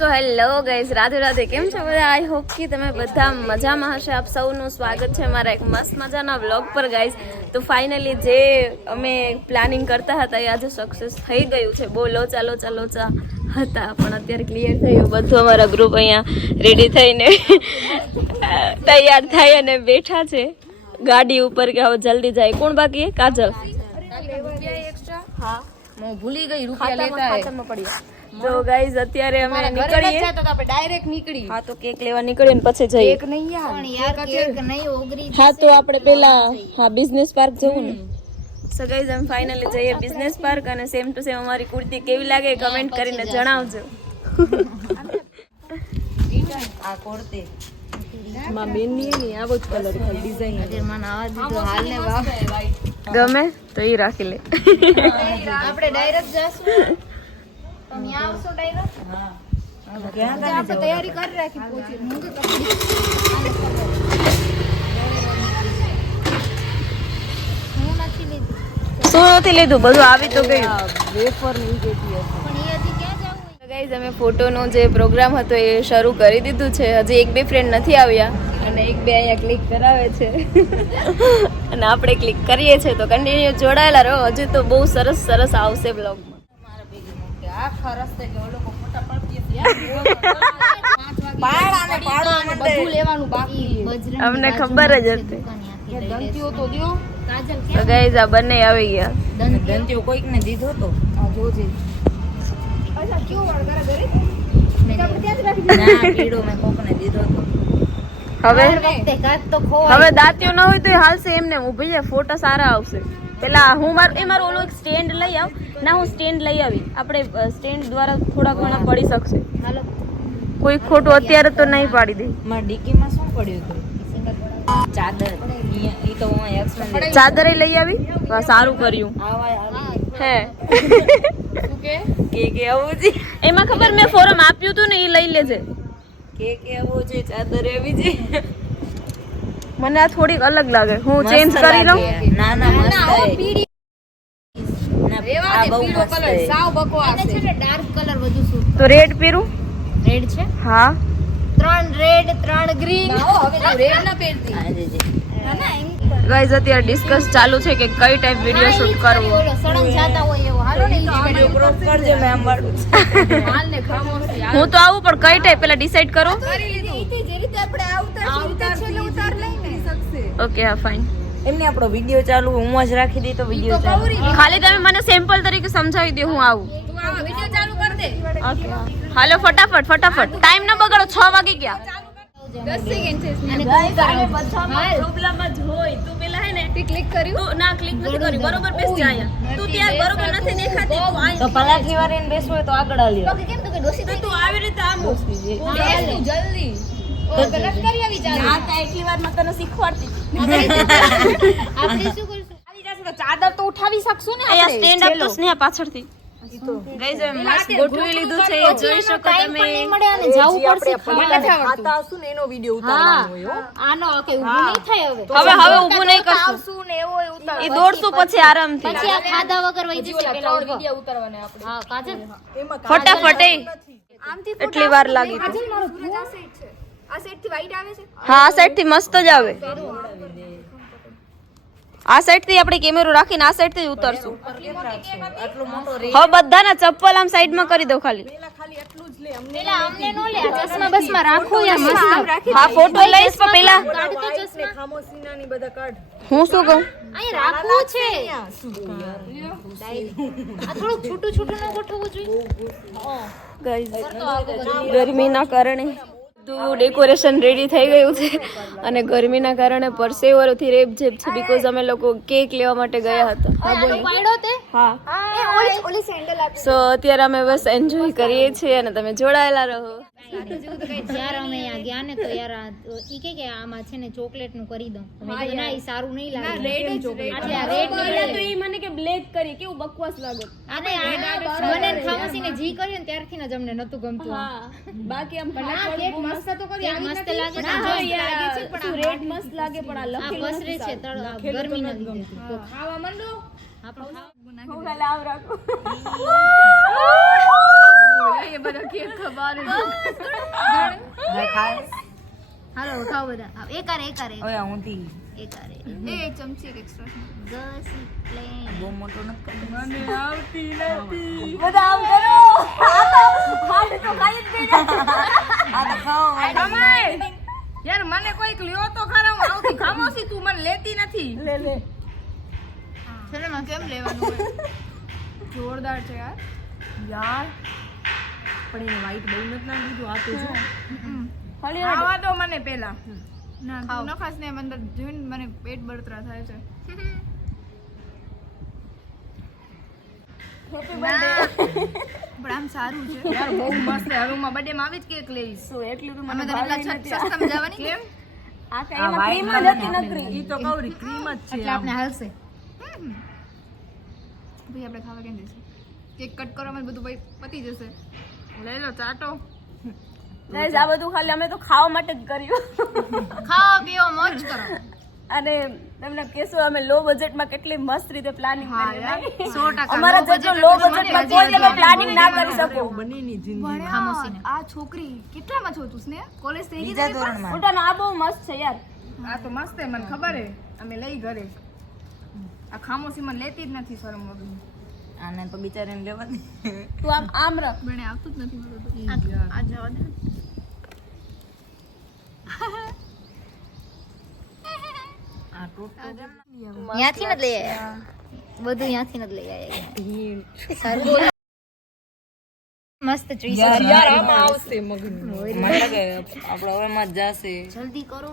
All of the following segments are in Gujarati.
So hello guys, Radhe Radhe. કેમ છો બધા? આઈ હોપ કે તમે બધા મજામાં હશે. આપ સૌનું સ્વાગત છે મારા એક મસ્ત મજાના વ્લોગ પર ગાઈઝ. તો ફાઇનલી જે અમે પ્લાનિંગ કરતા હતા એ આજે સક્સેસ થઈ ગયું છે. બહુ લોચા હતા પણ અત્યારે ક્લિયર થયું બધું. અમારા ગ્રુપ અહીંયા રેડી થઈને તૈયાર થઈ અને બેઠા છે ગાડી ઉપર કે હવે જલ્દી જાય. કોણ બાકી? કાજલ. હા, હું ભૂલી ગઈ રૂપિયા લેતા પડી. તો ગાઈઝ અત્યારે અમે નીકળીએ તો આપણે ડાયરેક્ટ નીકળી. હા, તો કેક લેવા નીકળીએ ને પછી જઈએ. એક નહીં યાર કેક નહીં ઓગરી. હા, તો આપણે પેલા બિઝનેસ પાર્ક જવું ને. સો ગાઈઝ અમે ફાઇનલી જઈએ બિઝનેસ પાર્ક અને સેમ ટુ સેમ અમારી કુર્તી કેવી લાગે કમેન્ટ કરીને જણાવજો. આ કુર્તી માં બેન ની આવો જ કલર ડિઝાઇન મને આવા દીધો હાલ ને વાહ ગમે તો ઈ રાખી લે. આપણે ડાયરેક્ટ જાશું. તમે આવશો ડાયરેક્ટ? હા. આપણે તૈયારી કરી રાખી પહોંચી. હું તો શું નથી લીધું? બધું આવી તો ગયું. વેફર ની જેટી હતી. પણ એ હજી ક્યાં જવું? ગાઈઝ અમે ફોટોનો જે પ્રોગ્રામ હતો એ શરૂ કરી દીધું છે. હજી એક બે ફ્રેન્ડ નથી આવ્યા અને એક બે અહીંયા ક્લિક કરાવે છે અને આપણે ક્લિક કરીએ છીએ. તો કન્ટિન્યુ જોડાયેલા રહો. હજુ તો બહુ સરસ સરસ આવશે બ્લોગમાં. આ ખરસ તે કે લોકો ફોટા પડતી હતી યાર. બધું લેવાનું બાકી. અમને ખબર જ હતી. દંતીઓ તો દ્યો. કાજલ તો ગાઈઝ આ બંને આવી ગયા. દંતીઓ કોઈક ને દીધો તો આ જોજે. અચ્છા ક્યો વાળ કરે ઘરે? મેં આપણે ત્યાં જ રાખી દીધો. ના પીડો મેં કોકને દીધો તો. હવે વખતે કાચ તો ખોવાય. હવે દાંતિયો ન હોય તો હાલશે એમને. ઊભી છે, ફોટા સારા આવશે. પેલા હું મારું ઓલો એક સ્ટેન્ડ લઈ આવ. ના, હું સ્ટેન્ડ લઈ આવી. આપણે સ્ટેન્ડ દ્વારા થોડા ઘણા પડી શકશે. હાલો. કોઈ ખોટું અત્યારે તો નહીં પાડી દે. મારા ડીકીમાં શું પડ્યું હતું? ચાદર. ઈ તો હું એક્સમેન ચાદરે લઈ આવી. વાહ, સારું કર્યું. હે કે આવું છે એમાં ખબર મેં ફોરમ આપ્યું હતું ને, એ લઈ લેજે. કે આવું છે, ચાદર એવી છે. મને આ થોડીક અલગ લાગે. હું ચેન્જ કરી લઉં. ના ના મસ્ત છે. આ બહુ મસ્ત છે. સાવ બકવાસ છે. ડાર્ક કલર વધુ સૂટ. તો રેડ પહેરું. રેડ છે? હા, 3 રેડ 3 ગ્રીન. હવે તું રેડ ના પહેરતી. ના ના ગાઈઝ અત્યારે ડિસ્કસ ચાલુ છે કે કઈ ટાઈપ વિડિયો શૂટ કરવો. ઓલો સળંગ જાતા હોય એવો. હાલો ને વિડિયો ક્રોપ કરજો મે આમ વાળું. હાલ ને ખામોશી. હું તો આવું પણ કઈ ટાઈપ પેલા ડિસાઈડ કરો. કરી લીધું. જે રીતે આપણે આવતા છે ઉતાર લઈને શકશે. ઓકે, હા, ફાઇન. એમને આપણો વિડિયો ચાલુ હું જ રાખી દી તો વિડિયો ચાલુ. ખાલી તમે મને સેમ્પલ તરીકે સમજાવી દો. હું આવું. તું આ વિડિયો ચાલુ કર દે. ઓકે, હાલો ફટાફટ. ટાઈમ ન બગાડો. 6 વાગી ગયા. 10 સેકન્ડ છે. અને ગાઈસ આને બધામાં પ્રોબ્લેમ જ હોય. તું પેલા હે ને ક્લિક કર્યું? તું ના ક્લિક નથી કરી. બરોબર બેસ જા અહીંયા. તું ત્યાં બરોબર નથી દેખાતી. તું તો આય. પલાઠી વાળીને બેસવું હોય તો આગળ આલ્યો. તો કેમ તો કે ડોસી તો તું આવી રીતે આમ બેસ તું જલ્દી. તો ગલત કરી આવી ચાલ. આ તા એટલી વાર માં તને શીખવાડતી. આપણે શું કરશું? આવી જશે તો ચાદર તો ઉઠાવી શકશું ને અહીંયા આપણે. સ્ટેન્ડ અપ તો સ્નેહ પાછળથી. ગાઈઝ અમે મસ્ત ગોઠવી લીધું છે. એ જોઈ શકો તમે. મળે અને જાવું પડશે. ખાતા આવશું ને એનો વિડિયો ઉતારવાનો હોય હો. આનો કે ઊભું નહીં થાય હવે. હવે ઊભું નહીં કરશું. આવશું ને એવો ઉતાર. એ દોડશું પછી આરામથી. પછી આ ખાધા વગર વહી જશે પેલા ઉભા. વિડિયો ઉતારવાના આપણે. હા કાજલ. એમાં ફટાફટ એટલી વાર લાગી હતી. મારો સૂરજ આ સાઈડ છે. આ સાઈડ થી વાઈટ આવે છે. હા, આ સાઈડ થી મસ્ત જ આવે. આ સાઈડ થી આપણે કેમેરો રાખીને આ સાઈડ થી ઉતરશું. આટલો મોટો રે. હવે બધાના ચપ્પલ આમ સાઈડ માં કરી દો ખાલી. પેલા અમને નો લે. આ ચશ્મા બસમાં રાખો યાર મસ્ત. હા, ફોટો લઈશ પણ પેલા કાઢ તો ચશ્મા. ખામોશીના ની બધા કાઢ. હું શું કહું? અહીં રાખવું છે. આ થોડું છૂટું છૂટું ન ગોઠવવું જોઈએ. ગરમીના કારણે બધું ડેકોરેશન રેડી થઈ ગયું છે અને ગરમીના કારણે પરસેવોથી રેપઝેપ છે. બીકોઝ અમે લોકો કેક લેવા માટે ગયા હતા. હા બોલ. પાડો તે. હા, એ ઓલી સેન્ડલ આપી. સો અત્યારે અમે બસ એન્જોય કરીએ છીએ અને તમે જોડાયેલા રહો. જ્યારે અમે અહીંયા ગયા ને તો યાર ઈ કે આમાં છે ને ચોકલેટ નું કરી દઉં. મેં કીધું ના ઈ સારું નહીં લાગે. Red chocolate. એટલે આ રેડ તો ઈ મને કે બ્લેક કરી કેવું બકવાસ લાગે. આને મને ખામોશી ને જી કર્યું ને ત્યારથી જ અમને નતું ગમતું. હા, બાકી આમ કેક મસ્ત તો કરી આવી મસ્ત લાગે છે. પણ રેડ મસ્ત લાગે પણ આ આ લખેલું પસરે છે ગરમી ના લીધે. તો ખાવા માંડો. હું ખાલી આમ રાખું. એ બધા કેક ખબર ભાઈ ખાય હાલો ખાઓ બધા એક આરે ઓય ઊંધી એક આરે એક ચમચી એક એક્સ્ટ્રા ગસી પ્લેન બહુ મોટો નથી કરતો. મને આવતી નથી બધા આમ કરો હાથ તો ખાઈ જ ગઈ આ તો ખાઓ યાર મને કોઈક લ્યો તો ખરા હું આવતી ખામોશી તું મને લેતી નથી લે ચલે માં કેમ લેવાનું હોય જોરદાર છે યાર પણ એને white બહુ નથી ના દીધું આ તો જો ખાલી ખાવા દો મને પેલા ના તું નખાસ ને એમ અંદર જોઈને મને પેટ બળતરા થાય છે પણ આમ સારું છે યાર બહુ મસ્ત છે હવે હું બર્થડે માં આવી જ કેક લઈશ શું એટલું તો અમે મને તો એટલા સસ્તામાં જવાની કેમ આ કઈ આ એમાં white ક્રીમ જ હતી નકરી ઈ તો કવરી ક્રીમ જ છે એટલે આપણે હાલશે ભાઈ આપણે ખાવા કેમ જઈશું કેક કટ કરવામાં બધું ભાઈ પતી જશે લઈ લો ચાટો ગાઈસ આ બધું ખાલી અમે તો ખાવા માટે જ કર્યું ખાઓ પીઓ મોજ કરો અને તમને કહેશું અમે લો બજેટમાં કેટલી મસ્ત રીતે પ્લાનિંગ હા કરી યાર, ભાઈ. 100% અમારા જેટલો લો બજેટમાં કોઈ એવો પ્લાનિંગ ના કરી શકો બનીની જિંદગી ભણ્યા આ છોકરી કેટલામાં છો તું સ્નેહ કોલેજ થઈ ગઈ બીજા તારી ધોરણમાં ઉટાનો આ બહુ મસ્ત છે યાર આ તો મસ્ત છે મને ખબર હે અમે લઈ ઘરે આ ખામોશી મને લેતી જ નથી શરમ વગર આને તો બિચારીને લેવા દે તું આમ રખ બને આવતું જ નથી મને આ જવા દે આ ટોટો ત્યાંથી ન લઈ આયા બધું ત્યાંથી ન લઈ આયા સારું મસ્ત ટ્રી યાર આમાં આવશે મગનું મને લાગે આપણે હવે માં જાશે જલ્દી કરો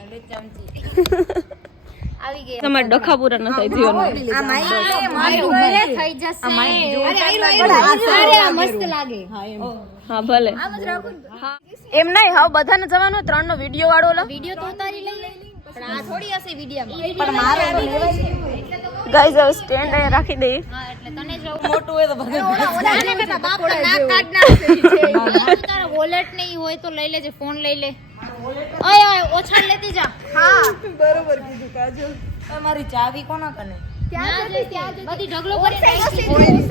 અરે ચમચી આવી ગઈ તમારે ડખા પૂરા ન થાય જીવનમાં આ મારી ઘરે થઈ જશે અરે આ મસ્ત લાગે હા ભલે હા એમ નહીં હા બધાને જવાનું હોય 3 નો વિડિયો વાળો લો વિડિયો તો ઉતારી લઈ પણ આ થોડી હશે વિડિયોમાં પણ મારે તો લેવાય ગાઈસ હવે સ્ટેન્ડ અહીંયા રાખી દઈએ હા એટલે તને જો મોટું હોય તો બધે ઓલા બેટા બાપ નાક કાઢ નાખે તારા વોલેટ નહીં હોય તો લઈ લેજે ફોન લઈ લે ઓય ઓય ઓછા લેતી જા તમારી ચાવી કોના કને ત્યાં બધી ઢગલો કરી